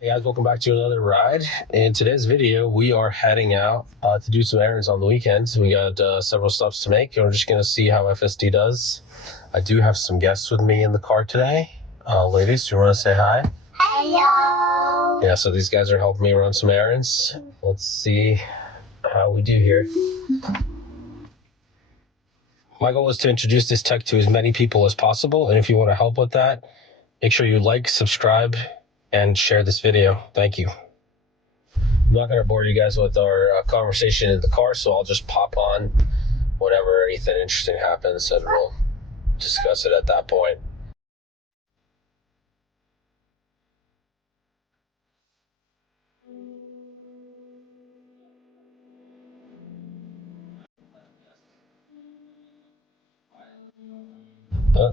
Hey guys, welcome back to another ride. In today's video, we are heading out to do some errands on the weekends. We got several stops to make, and we're just going to see how FSD does. I do have some guests with me in the car today. Ladies, do you want to say hi? Hello. Yeah, so these guys are helping me run some errands. Let's see how we do here. My goal is to introduce this tech to as many people as possible, and if you want to help with that, make sure you like, subscribe, and share this video. Thank you. I'm not going to bore you guys with our conversation in the car, so I'll just pop on whenever anything interesting happens, and we'll discuss it at that point.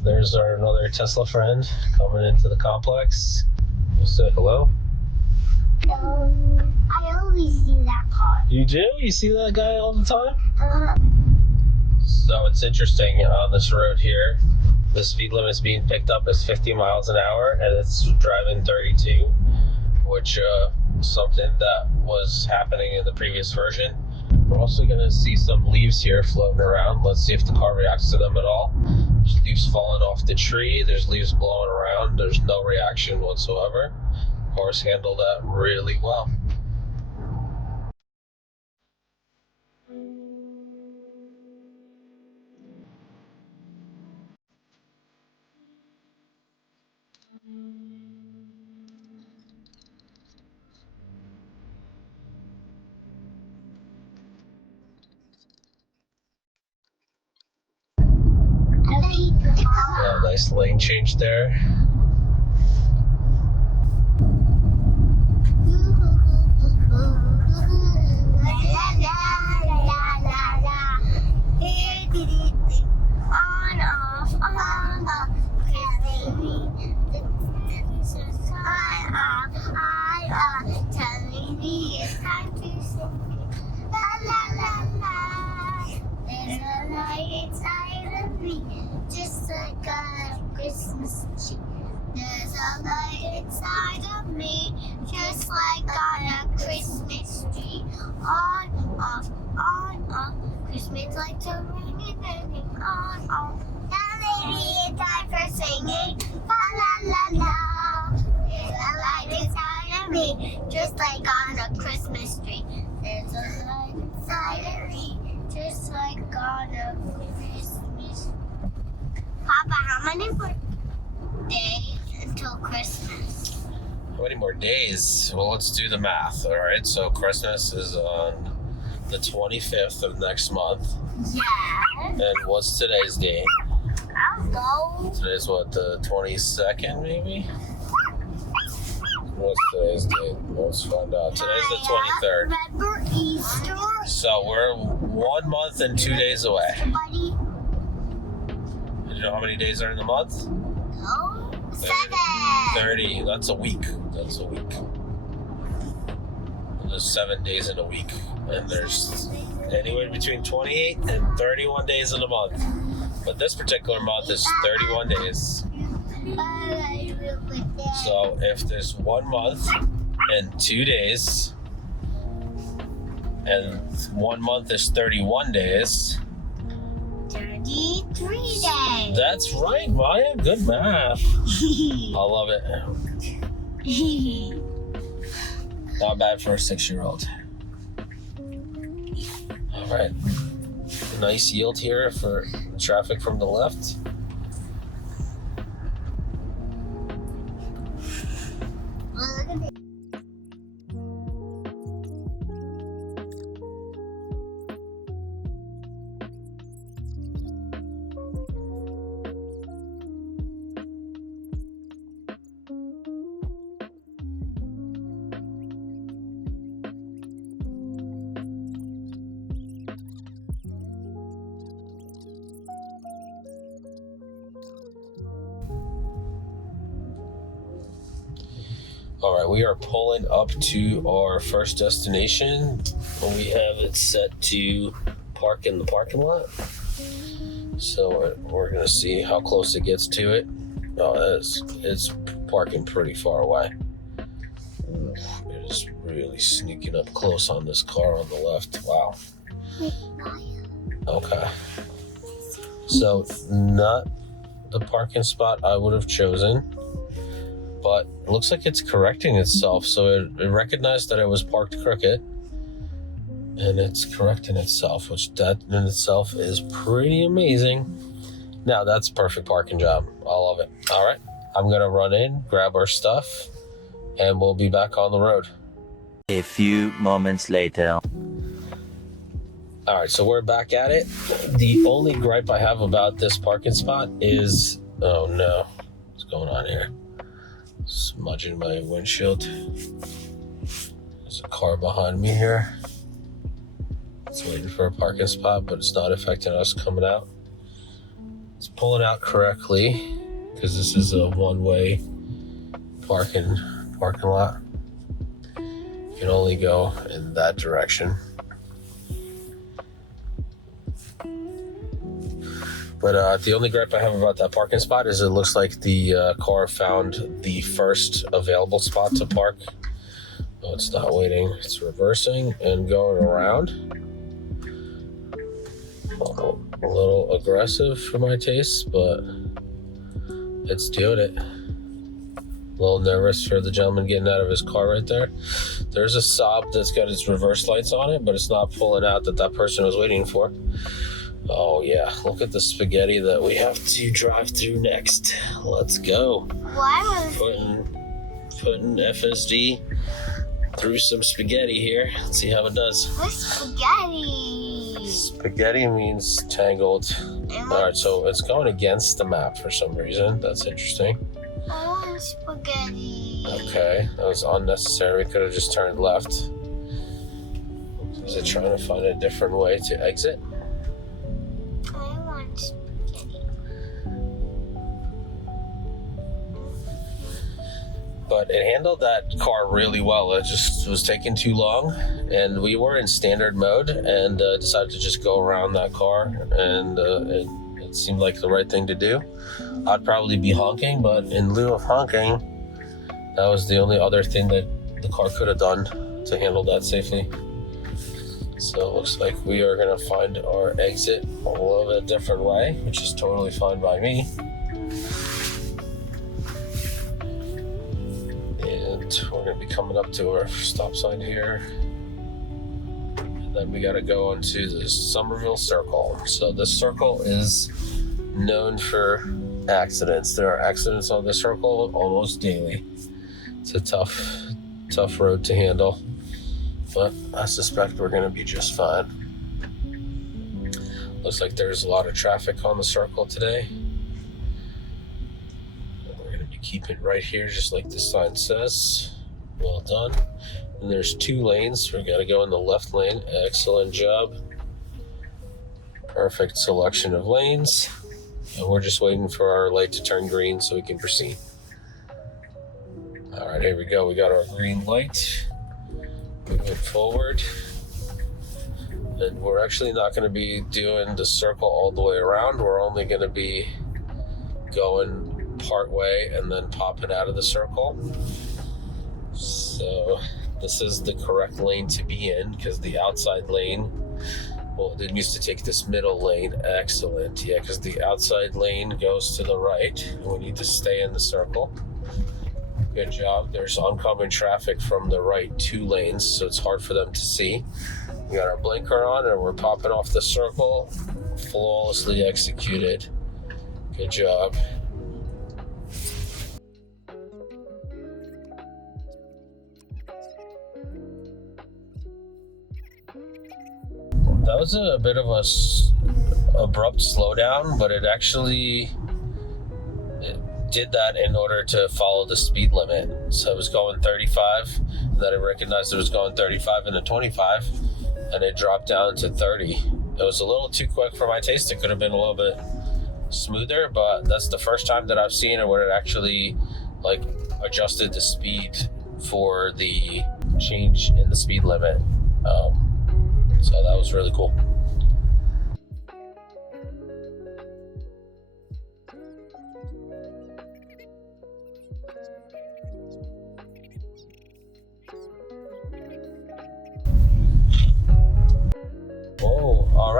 There's another Tesla friend coming into the complex. We'll say hello. I always see that car. You do? You see that guy all the time? Uh-huh. So it's interesting on this road here. The speed limit is being picked up as 50 miles an hour, and it's driving 32, which something that was happening in the previous version. We're also going to see some leaves here floating around. Let's see if the car reacts to them at all. There's leaves falling off the tree. There's leaves blowing around. There's no reaction whatsoever. Cars handle that really well. Yeah, nice lane change there. On, off, on, off. Telling me it's time to sing. La la la la. There's a light inside of me, just like a Christmas tree. There's a light inside of me, just like on a Christmas tree. On, off, on, off. Christmas lights are ringing, ringing, on, off. Now maybe it's time for singing. La la la la. There's a light inside of me, just like on a Christmas tree. There's a light inside of me, just like on a Christmas. Papa, how many more days until Christmas? How many more days? Well, let's do the math. All right, so Christmas is on the 25th of next month. Yeah. And what's today's date? I'll go. Today's what, the 22nd maybe? What's today's date? Let's find out. Today's the 23rd. Remember Easter? So we're 1 month and 2 days away. Buddy? You know how many days are in the month? No. 7. 30. That's a week. That's a week. There's 7 days in a week. And there's anywhere between 28 and 31 days in a month. But this particular month is 31 days. So if there's 1 month and 2 days, and 1 month is 31 days. 33 days. That's right, Maya. Good math. I love it. Not bad for a 6-year-old. All right. Nice yield here for traffic from the left. Look at this. All right, we are pulling up to our first destination. We have it set to park in the parking lot. So we're gonna see how close it gets to it. Oh, it's parking pretty far away. It is really sneaking up close on this car on the left. Wow. Okay. So, not the parking spot I would have chosen, but it looks like it's correcting itself. So it recognized that it was parked crooked, and it's correcting itself, which that in itself is pretty amazing. Now, that's a perfect parking job. I love it. All right. I'm going to run in, grab our stuff, and we'll be back on the road. A few moments later. All right, so we're back at it. The only gripe I have about this parking spot is, oh no, what's going on here? Smudging my windshield. There's a car behind me here. It's waiting for a parking spot, but it's not affecting us coming out. It's pulling out correctly because this is a one-way parking lot. You can only go in that direction. But the only gripe I have about that parking spot is it looks like the car found the first available spot to park. Oh, it's not waiting. It's reversing and going around. A little aggressive for my taste, but it's doing it. A little nervous for the gentleman getting out of his car right there. There's a Saab that's got its reverse lights on it, but it's not pulling out that person was waiting for. Oh yeah, look at the spaghetti that we have to drive through next. Let's go. Why was Putting FSD through some spaghetti here. Let's see how it does. what's spaghetti? Spaghetti means tangled. Alright, so it's going against the map for some reason. That's interesting. I want spaghetti. Okay, that was unnecessary. We could have just turned left. Is it trying to find a different way to exit? I want spaghetti. But it handled that car really well. It just was taking too long, and we were in standard mode and decided to just go around that car, and it seemed like the right thing to do. I'd probably be honking, but in lieu of honking, that was the only other thing that the car could have done to handle that safely. So it looks like we are going to find our exit a little bit different way, which is totally fine by me. We're going to be coming up to our stop sign here. And then we got to go into the Somerville Circle. So this circle is known for accidents. There are accidents on the circle almost daily. It's a tough road to handle. But I suspect we're going to be just fine. Looks like there's a lot of traffic on the circle today. Keep it right here, just like the sign says. Well done. And there's 2 lanes. We got to go in the left lane. Excellent job. Perfect selection of lanes. And we're just waiting for our light to turn green so we can proceed. All right, here we go. We got our green light. Moving forward. And we're actually not going to be doing the circle all the way around. We're only going to be going part way and then popping out of the circle. So this is the correct lane to be in, because the outside lane, well, it used to take this middle lane. Excellent. Yeah, because the outside lane goes to the right and we need to stay in the circle. Good job. There's oncoming traffic from the right 2 lanes, so it's hard for them to see. We got our blinker on and we're popping off the circle. Flawlessly executed. Good job. That was a bit of a abrupt slowdown, but it did that in order to follow the speed limit. So it was going 35, and then it recognized it was going 35 into 25, and it dropped down to 30. It was a little too quick for my taste. It could have been a little bit smoother, but that's the first time that I've seen it where it actually adjusted the speed for the change in the speed limit. So that was really cool.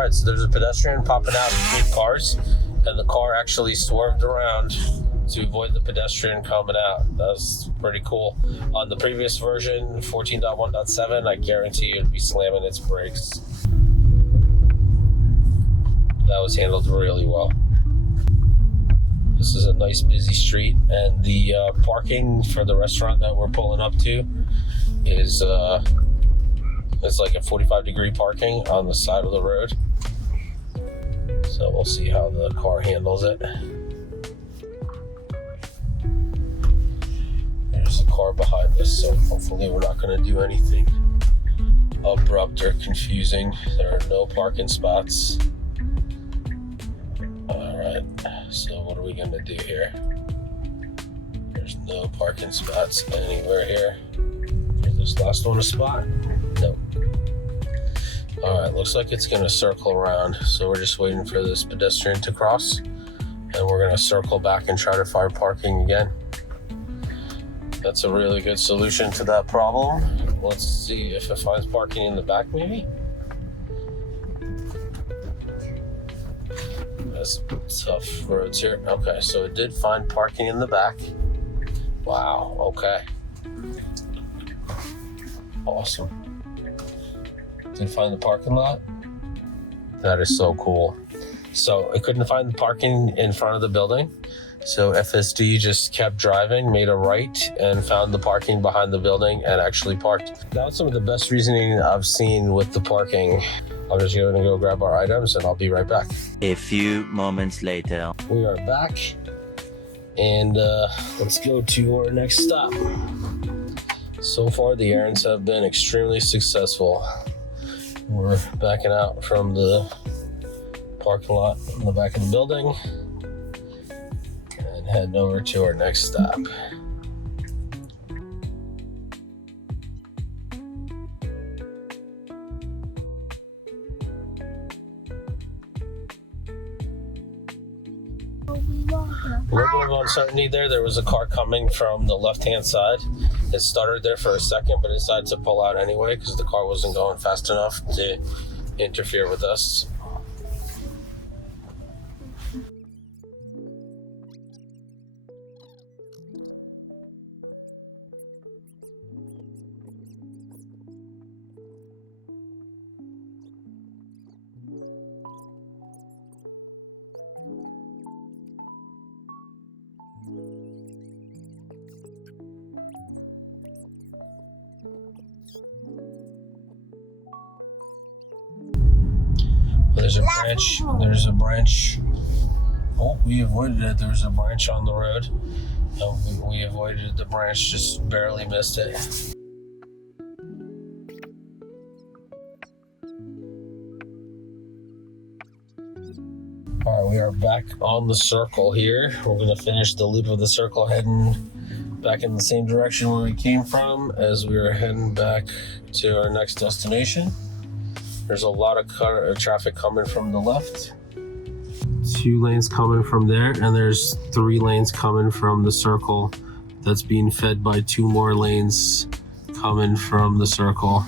right, so there's a pedestrian popping out between cars, and the car actually swerved around to avoid the pedestrian coming out. That's pretty cool. On the previous version, 14.1.7, I guarantee it'd be slamming its brakes. That was handled really well. This is a nice busy street, and the parking for the restaurant that we're pulling up to is it's like a 45-degree parking on the side of the road. So we'll see how the car handles it. There's a car behind us, so hopefully we're not going to do anything abrupt or confusing. There are no parking spots. Alright, so what are we going to do here? There's no parking spots anywhere here. Is this last one a spot? Nope. Alright, looks like it's going to circle around. So we're just waiting for this pedestrian to cross. And we're going to circle back and try to find parking again. That's a really good solution to that problem. Let's see if it finds parking in the back, maybe. That's tough roads here. Okay, so it did find parking in the back. Wow, okay. Awesome. Did find the parking lot. That is so cool. So it couldn't find the parking in front of the building. So FSD just kept driving, made a right, and found the parking behind the building and actually parked. That was some of the best reasoning I've seen with the parking. I'm just going to go grab our items and I'll be right back. A few moments later. We are back, and let's go to our next stop. So far, the errands have been extremely successful. We're backing out from the parking lot in the back of the building and heading over to our next stop. A little bit of uncertainty there. There was a car coming from the left-hand side. It stuttered there for a second, but it decided to pull out anyway because the car wasn't going fast enough to interfere with us. There's a branch. Oh, we avoided it. There was a branch on the road. We avoided the branch, just barely missed it. All right, we are back on the circle here. We're going to finish the loop of the circle, heading back in the same direction where we came from as we are heading back to our next destination. There's a lot of traffic coming from the left. 2 lanes coming from there, and there's 3 lanes coming from the circle that's being fed by 2 more lanes coming from the circle.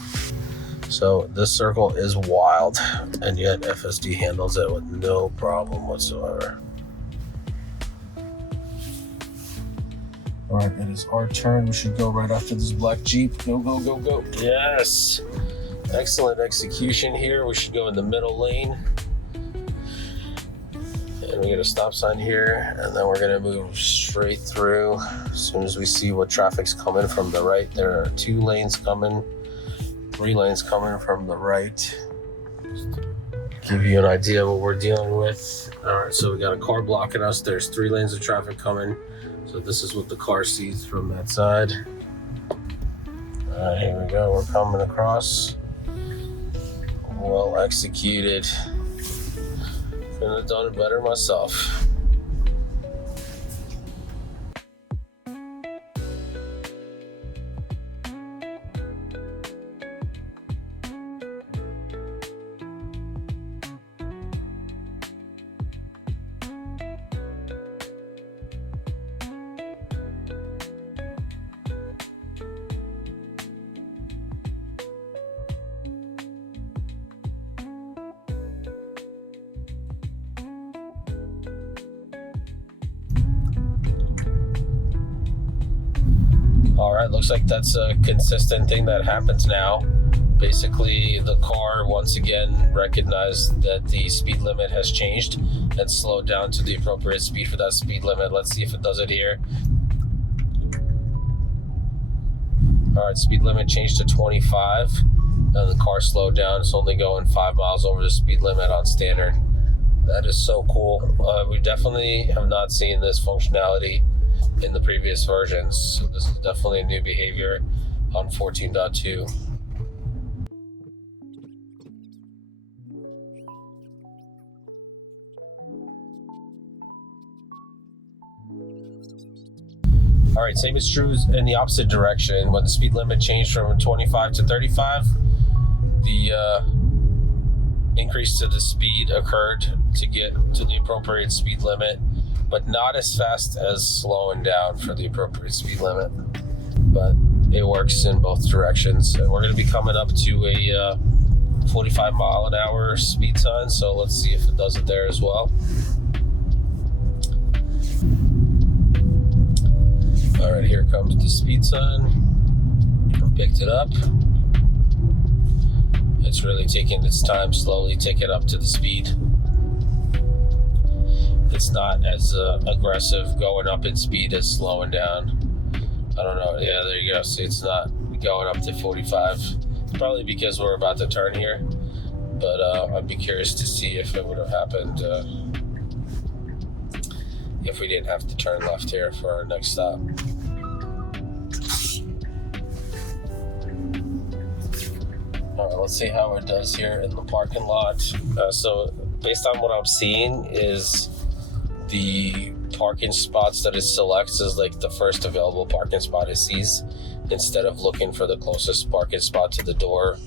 So this circle is wild, and yet FSD handles it with no problem whatsoever. All right, it is our turn. We should go right after this black Jeep. Go, go, go, go. Yes. Excellent execution here. We should go in the middle lane. And we get a stop sign here, and then we're gonna move straight through. As soon as we see what traffic's coming from the right, there are 2 lanes coming, 3 lanes coming from the right. Give you an idea of what we're dealing with. All right, so we got a car blocking us. There's 3 lanes of traffic coming. So this is what the car sees from that side. All right, here we go. We're coming across. Well executed. Couldn't have done it better myself. All right, looks like that's a consistent thing that happens now. Basically, the car once again recognized that the speed limit has changed and slowed down to the appropriate speed for that speed limit. Let's see if it does it here. All right, speed limit changed to 25, and the car slowed down. It's only going 5 miles over the speed limit on standard. That is so cool. We definitely have not seen this functionality in the previous versions, so this is definitely a new behavior on 14.2. All right, same is true in the opposite direction. When the speed limit changed from 25 to 35, the increase to the speed occurred to get to the appropriate speed limit, but not as fast as slowing down for the appropriate speed limit. But it works in both directions. And we're going to be coming up to a 45 mile an hour speed sign, so let's see if it does it there as well. All right, here comes the speed sign. Picked it up. It's really taking its time, slowly taking up to the speed. It's not as aggressive going up in speed as slowing down. I don't know. Yeah, there you go. See, it's not going up to 45. Probably because we're about to turn here. But I'd be curious to see if it would have happened if we didn't have to turn left here for our next stop. All right, let's see how it does here in the parking lot. So based on what I'm seeing is the parking spots that it selects is like the first available parking spot it sees, instead of looking for the closest parking spot to the door.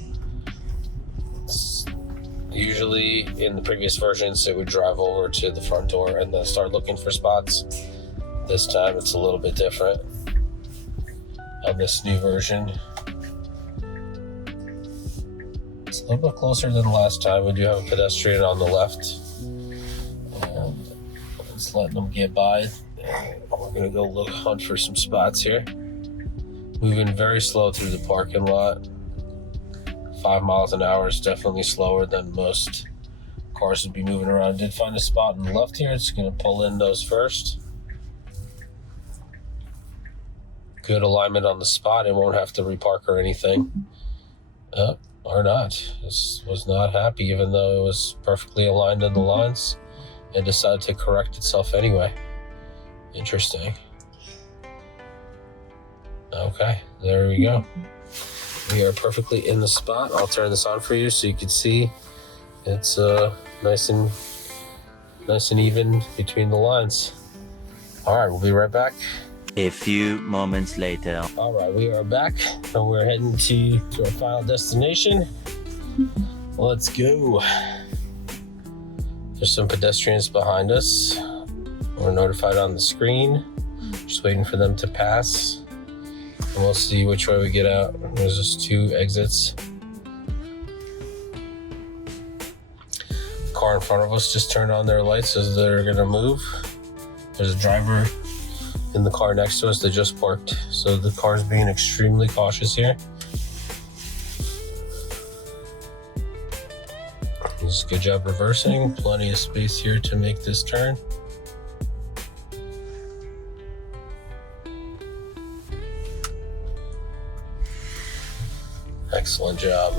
Usually in the previous versions, it would drive over to the front door and then start looking for spots. This time it's a little bit different on this new version. It's a little bit closer than last time. We do have a pedestrian on the left. And let's let them get by. We're gonna go hunt for some spots here. Moving very slow through the parking lot. 5 miles an hour is definitely slower than most cars would be moving around. Did find a spot on the left here. It's going to pull in those first. Good alignment on the spot. It won't have to repark or anything. Or not. This was not happy, even though it was perfectly aligned in the lines. It decided to correct itself anyway. Interesting. Okay, there we go. We are perfectly in the spot. I'll turn this on for you so you can see it's nice and even between the lines. All right, we'll be right back. A few moments later. All right, we are back and we're heading to our final destination. Let's go. There's some pedestrians behind us. We're notified on the screen. Just waiting for them to pass. And we'll see which way we get out. There's just 2 exits. The car in front of us just turned on their lights as they're gonna move. There's a driver in the car next to us that just parked. So the car's being extremely cautious here. It's a good job reversing. Plenty of space here to make this turn. Excellent job.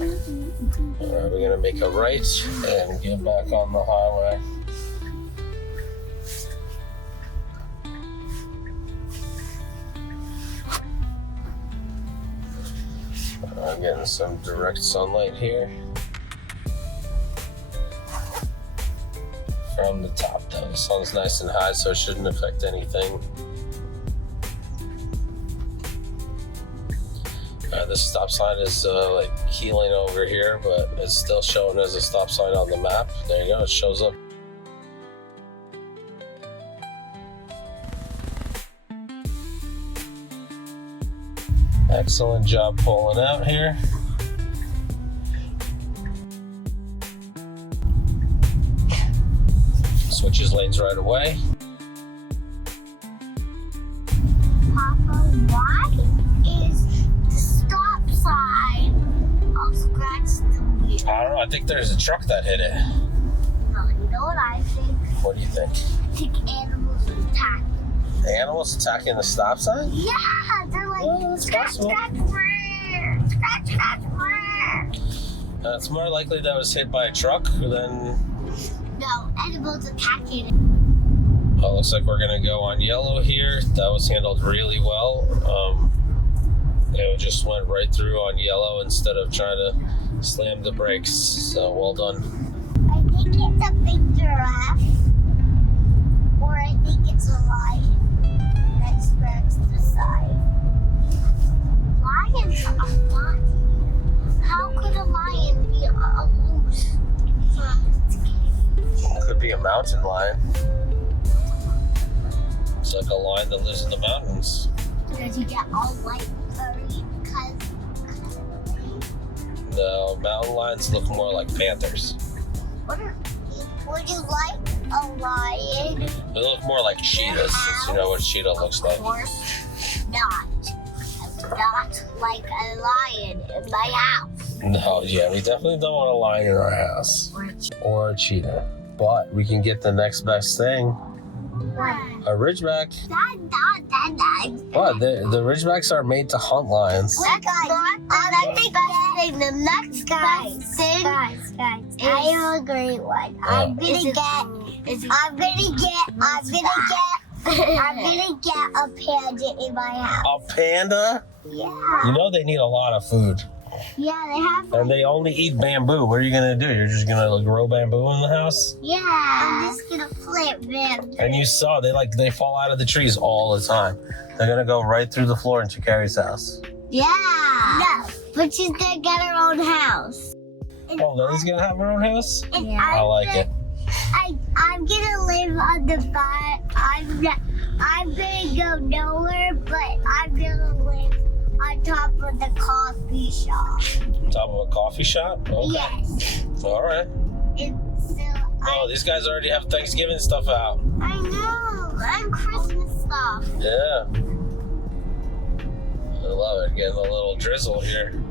All right, we're gonna make a right and get back on the highway. Getting some direct sunlight here. From the top though, the sun's nice and high, so it shouldn't affect anything. This stop sign is like healing over here, but it's still showing as a stop sign on the map. There you go, it shows up. Excellent job pulling out here. Switches lanes right away. Hi. I think there's a truck that hit it. No, you know what I think? What do you think? I think animals attack. The animals attacking the stop sign? Yeah, they're like, Well, it's scratch, possible. scratch, scratch, scratch, scratch. It's more likely that was hit by a truck than... No, animals attacking it. Oh, looks like we're gonna go on yellow here. That was handled really well. It just went right through on yellow instead of trying to slam the brakes. So well done. I think it's a big giraffe. Or I think it's a lion that spreads the side. Lions are not here. How could a lion be loose from its cage? Could be a mountain lion. It's like a lion that lives in the mountains. Does he get all white furry because The mountain lions look more like panthers. would you like a lion? They look more like cheetahs, since you know what a cheetah looks like. Of course not. I would not like a lion in my house. No, yeah, we definitely don't want a lion in our house. Or a cheetah. But we can get the next best thing. A ridgeback. That. What? The ridgebacks are made to hunt lions. Guys, the next best thing. Guys, I have a great one. I'm gonna get a panda in my house. A panda? Yeah. You know they need a lot of food. Yeah, they have. And they only eat bamboo. What are you gonna do? You're just gonna grow bamboo in the house? Yeah. I'm just gonna plant them. And you saw they fall out of the trees all the time. They're gonna go right through the floor into Carrie's house. Yeah. No, but she's gonna get her own house. Oh, Lily's gonna have her own house? Yeah. I like it. I'm gonna live on the bar. I'm gonna go nowhere, but I'm gonna live on top of the coffee shop. Top of a coffee shop? Okay. Yes. All right. Oh, these guys already have Thanksgiving stuff out. I know. And Christmas stuff. Yeah. I love it. Getting a little drizzle here.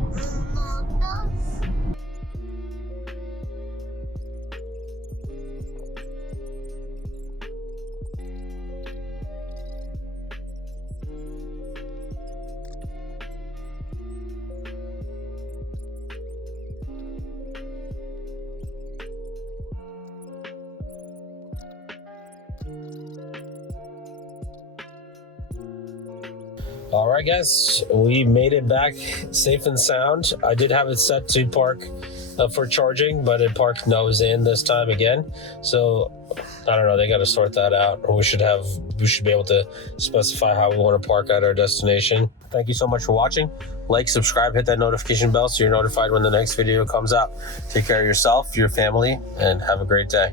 All right, guys, we made it back safe and sound. I did have it set to park for charging, but it parked nose in this time again. So I don't know. They got to sort that out. We should be able to specify how we want to park at our destination. Thank you so much for watching. Like, subscribe, hit that notification bell so you're notified when the next video comes out. Take care of yourself, your family, and have a great day.